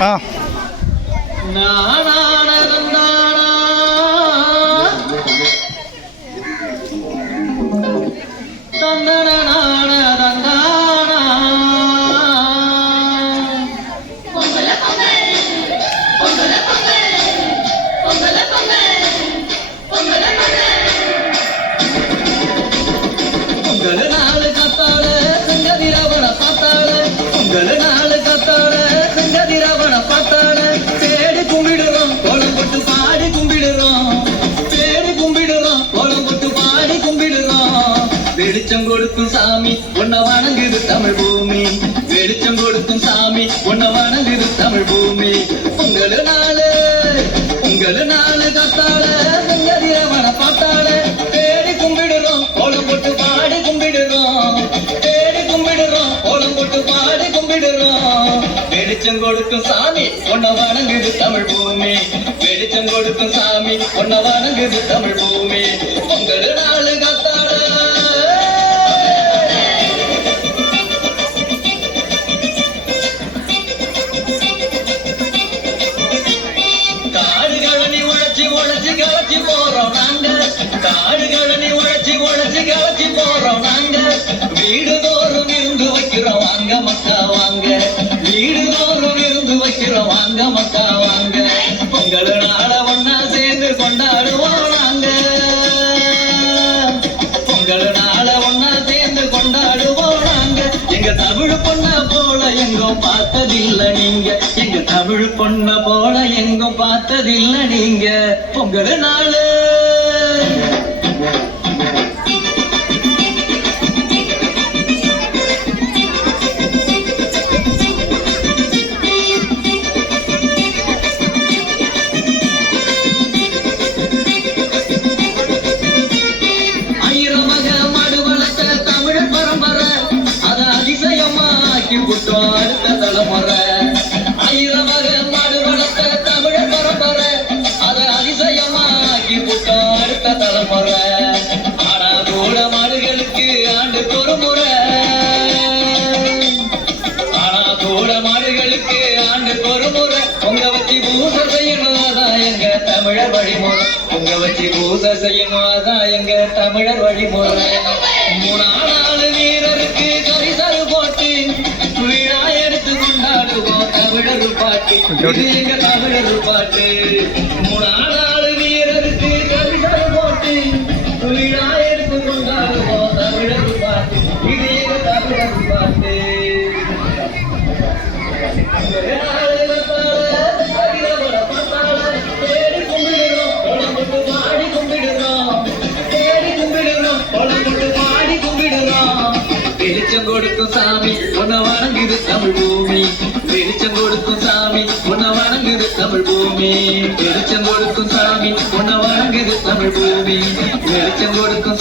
ஆ. உங்கள நாலு கத்தாழ செங்கதிரவன பார்த்தாழ உங்கள வெளிச்சம் கொடுக்கும் சாமி உன்னை வணங்குது தமிழ் பூமி வெளிச்சம் கொடுக்கும் சாமி உன்னை வணங்குது தமிழ் பூமி உங்களு நாளு உங்களு நாளு கத்தாள செங்கதிரவன பார்த்தாழ தேடி கும்பிடுறோம் கோலம் போட்டு பாடி கும்பிடுறோம் தேடி கும்பிடுறோம் கோலம் போட்டு பாடி கும்பிடுறோம் வெளிச்சம் கொடுக்கும் சாமி உன்னை வணங்குது தமிழ் பூமி வெளிச்சம் கொடுக்கும் சாமி உன்னை வணங்குது தமிழ் உழைச்சி கலச்சி போறோம் நாங்க. காடுகளி உழைச்சி உழைச்சி கலச்சி போறோம் நாங்க. வீடு தோறும் இருந்து வைக்கிறோம் வாங்க மக்கா வாங்க. வீடு தோறும் இருந்து வைக்கிறோம் வாங்க மக்கா வாங்க. பொங்கல் நாள ஒன்னா சேர்ந்து கொண்டாடுவோம். எங்கும் பார்த்ததில்லை நீங்க. எங்க தமிழ் பொண்ண போல எங்கும் பார்த்ததில்லை நீங்க. பொங்கல் நாளு. Good dog. மாடுகளுக்கு ஒரு முறை உங்க வச்சு பூசை செய்யணும் அதான் எங்க தமிழர் வழிமுறை. உங்க வச்சு பூசை செய்யணும் அதான் எங்க தமிழர் வழிமுறை. மூணாளாளு வீரருக்கு கரிசல் போட்டு விழா எடுத்து கொண்டாடுவோம் தமிழர் பாட்டு. இது எங்க தமிழர் பாட்டு. வீரருக்கு கரிசல் போட்டு எடுத்து கொண்டாடுவோம் தமிழர் பாட்டு. இது எங்க தமிழர் பாட்டு. வெளிச்சம் கொடுக்கும் சாமி உன்னை வணங்குது தமிழ் பூமி. வெளிச்சம் கொடுக்கும் சாமி உன்னை வணங்குது தமிழ் பூமி. வெளிச்சம் கொடுக்கும் சாமி உன்னை வணங்குது தமிழ் பூமி. வெளிச்சம் கொடுக்கும்